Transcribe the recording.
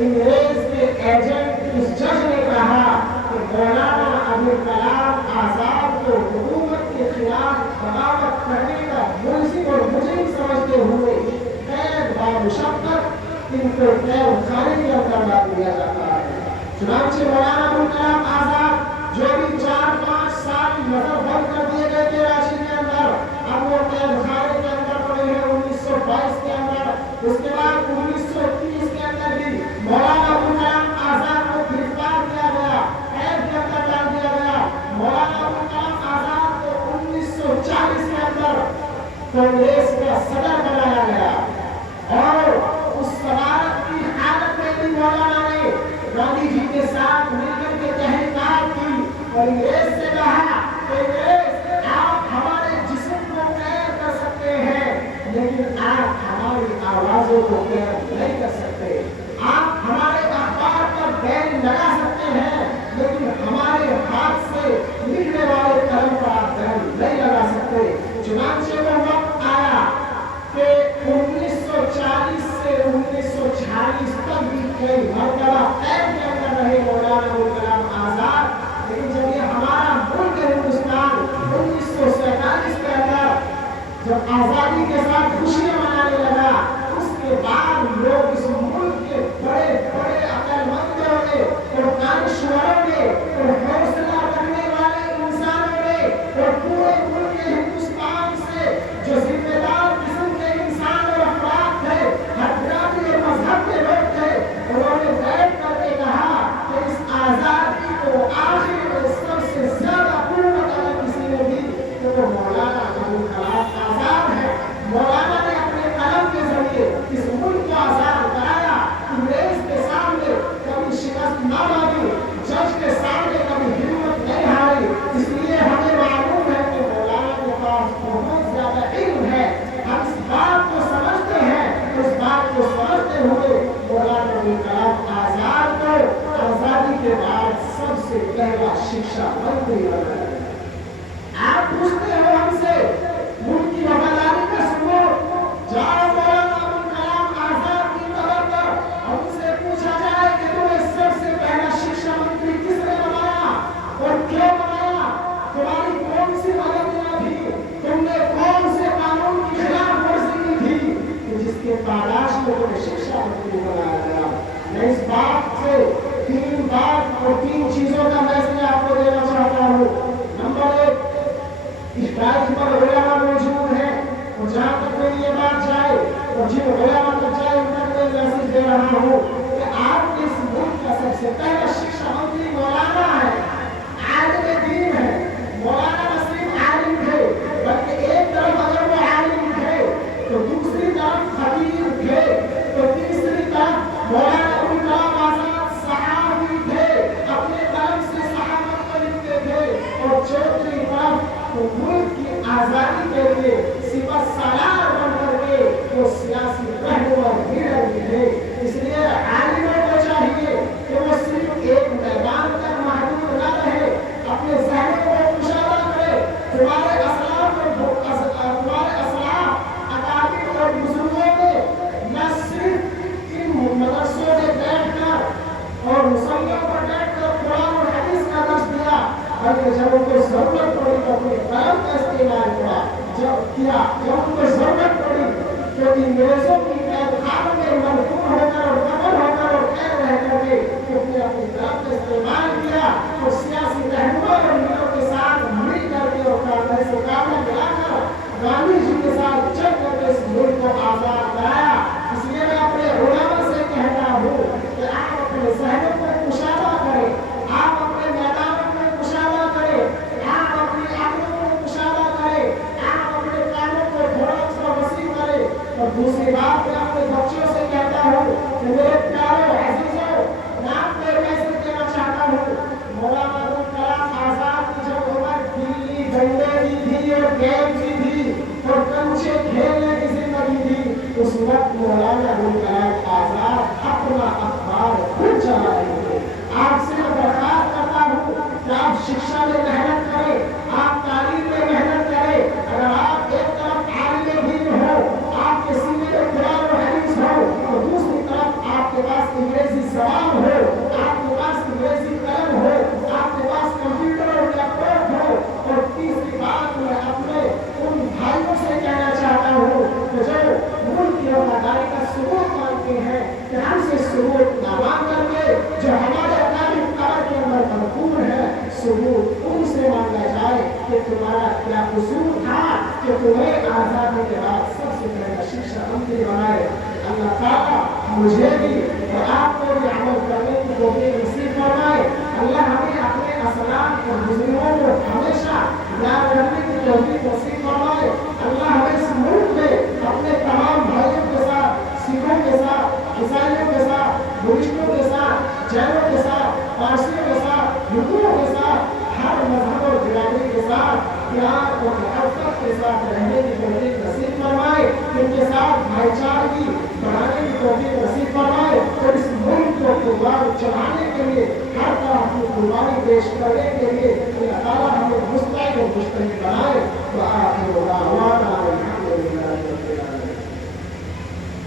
انگریز کے ایجنٹ اس جج نے کہا کہ مولانا ابوال کلام آزاد کو حکومت کے خلاف بغاوت کرنے کا ملزم اور مجرم سمجھتے ہوئے قید بامشقت ان کو قید خانے کے اندر ڈال دیا جاتا ہے۔ چنانچہ مولانا ابوال کلام آزاد جو بھی 4-5 سال نظر بند کر دیے گئے تھے رانچی کے اندر، اب وہ قید خانے کے اندر پڑے ہیں 1922 کے اندر۔ اس کے بعد 1930 کے اندر بھی مولانا ابوال کلام آزاد کو گرفتار کیا گیا، قید کے اندر ڈال دیا گیا۔ مولانا ابوال کلام آزاد کو 1940 کے اندر کانگریس کا صدر بنایا گیا، اور اس صدارت کی حالت میں بھی مولانا نے گاندھی جی کے ساتھ مل کر کے تحریکات کی اور انگریز سے کہا کہ انگریز آپ ہمارے جسم کو قید کر سکتے ہیں لیکن آپ ہماری آوازوں کو قید نہیں کر سکتے، آپ ہمارے اخبار پر بین لگا سکتے ہیں لیکن ہمارے ہاتھ سے لکھنے والے قلم پر آپ بین نہیں لگا سکتے۔ چنانچہ وہ وقت آیا کہ 1940 سے 1946 تک بھی کئی مرتبہ قید کے اندر رہے مولانا ابوال کلام آزاد، لیکن جب یہ ہمارا ملک ہندوستان 1947 کے اندر جب آزادی کے ساتھ خوشیاں منانے لگا، اس کے بعد لوگ اس ملک کے بڑے بڑے عقل مندوں نے اور دانشوروں نے اور حوصلہ رکھنے والے انسانوں نے اور پورے ملک ہندوستان سے جو ذمہ دار قسم کے انسان اور افراد تھے، ہر برادری اور مذہب کے لوگ تھے، انہوں نے بیٹھ کر کے کہا کہ اس آزادی کو آخر میں سب سے زیادہ قوت اگر کسی نے دی تو وہ مولانا ابوال کلام آزاد ہے۔ مولانا نے اپنے قلم کے ذریعے اس ملک کو آزاد کرایا، انگریز کے سامنے کبھی شکست نہ مانی، جج کے سامنے کبھی ہمت نہیں ہاری۔ اس لیے ہمیں معلوم ہے کہ مولانا کے پاس بہت زیادہ علم ہے، ہم اس بات کو سمجھتے ہیں، اس بات کو سمجھتے ہوئے مولانا ابوال کلام آزاد کو آزادی کے بعد سب سے پہلا شکشا منتری بنایا۔ آپ پوچھتے ہو ہم سے ملک کی وفاداری کا ثبوت، جاؤ مولانا ابوال کلام آزاد کی قبر پر، ہم سے پوچھا جائے کہ تمہیں سب سے پہلا شکشا منتری کس نے بنایا اور کیوں بنایا، تمہاری کون سی غلطیاں تھی، تم نے کون سے قانون کی خلاف ورزی کی تھی کہ جس کے پاداش میں تمہیں شکشا منتری بنایا گیا۔ میں اس بات سے 3 بات اور 3 چیزوں کا میسج آپ کو دینا چاہتا ہوں۔ نمبر 1، اس ڈائٹ پر علماء موجود ہیں اور جہاں تک میری یہ بات جائے اور جن علماء تک جائے ان تک میں میسج دے رہا ہوں کہ آپ کے اس ملک کا سب سے پہلا شکشا منتری مولانا ہے، عالم دین ہے۔ مولانا نہ صرف عالم تھے بلکہ ایک طرف اگر وہ عالم تھے تو دوسری طرف خبیر تھے، تو تیسری طرف مولانا ابوال کلام آزاد صحافی تھے، اپنے قلم سے صحافت کو لکھتے تھے، اور چوتھی طرف ملک کی آزادی کے لیے سپہ سالار بن کر کے وہ سیاسی رہنما اور لیڈر بھی تھے۔ اس لیے عالموں کو چاہیے کہ وہ صرف ایک میدان تک محدود نہ رہے، اپنے ذہنوں کو کشادہ کرے۔ تمہارے اسلاف اکابر اور بزرگوں نے نہ صرف ان مدرسوں میں بیٹھ کر اور مصلیوں پر بیٹھ کر قرآن اور حدیث کا درس دیا، بلکہ جب ان کو ضرورت پڑی تو اپنے قلم کا استعمال کیا، جب ان کو ضرورت پڑی تو انگریزوں کی قید خانوں میں مدفون ہو کر اور قتل ہو کر اور قید رہ کر کے انہوں نے اپنی قلم کا استعمال کیا اور سیاسی رہنما اور لیڈروں کے ساتھ مل کر کے اور کاندھے سے کاندھا ملا کر گاندھی جی کے ساتھ چل کر کے اس ملک کو آزاد کرایا۔ اس لیے میں اپنے علماء سے کہتا ہوں کہ آپ اپنے ذہنوں کو کشادہ کریں، آپ اپنے میدانوں کو کشادہ کریں، آپ اپنی عقلوں کو کشادہ کریں، آپ اپنے کانوں کو تھوڑا سا وسیع کریں۔ اور دوسری بات میں اپنے بچوں سے کہتا ہوں کہ میرے پیاروں عزیزوں، میں آپ کو ایک میسج دینا چاہتا ہوں۔ مولانا ابوال کلام آزاد کی جب عمر گلی ڈنڈے کی تھی اور گیم کی تھی اور کنچے کھیلنے کی زندگی تھی، اس وقت مولانا ابوال کلام آزاد اپنا اخبار خود چلا رہے تھے۔ آپ سے میں درخواست کرتا ہوں کہ آپ شکشا میں محنت کریں، آپ تعلیم میں محنت کریں۔ اگر آپ ایک طرف عالم دین ہو، آپ کے سینے میں قرآن اور حدیث ہو، اور دوسری طرف آپ کے پاس انگریزی کہ تمہیں آزادی کے بعد سب سے پہلا شکشا منتری بنائے۔ اللہ تعالیٰ مجھے بھی اور آپ کو بھی عمل کرنے کی توفیق نصیب فرمائے۔ اللہ ہمیں اپنے اسلاف اور بزرگوں کو ہمیشہ یاد رکھنے کی توفیق نصیب فرمائے۔ اللہ ہمیں اس ملک میں اپنے تمام بھائیوں کے ساتھ، سکھوں کے ساتھ، عیسائیوں کے ساتھ، بدھسٹوں کے ساتھ، جینوں کے ساتھ، پارسیوں کے ساتھ، ہندوؤں کے ساتھ، ہر مذہب اور برادری کے ساتھ پیار اور محبت کے ساتھ رہنے کی توفیق نصیب فرمائے۔ ان کے ساتھ بھائی چارگی بڑھانے کی توفیق نصیب فرمائے اور اس ملک کو قربان چڑھانے کے لیے ہر طرح کی قربانی پیش کرنے کے لیے اللہ تعالیٰ ہمیں مستعد اور مستعد بنائے۔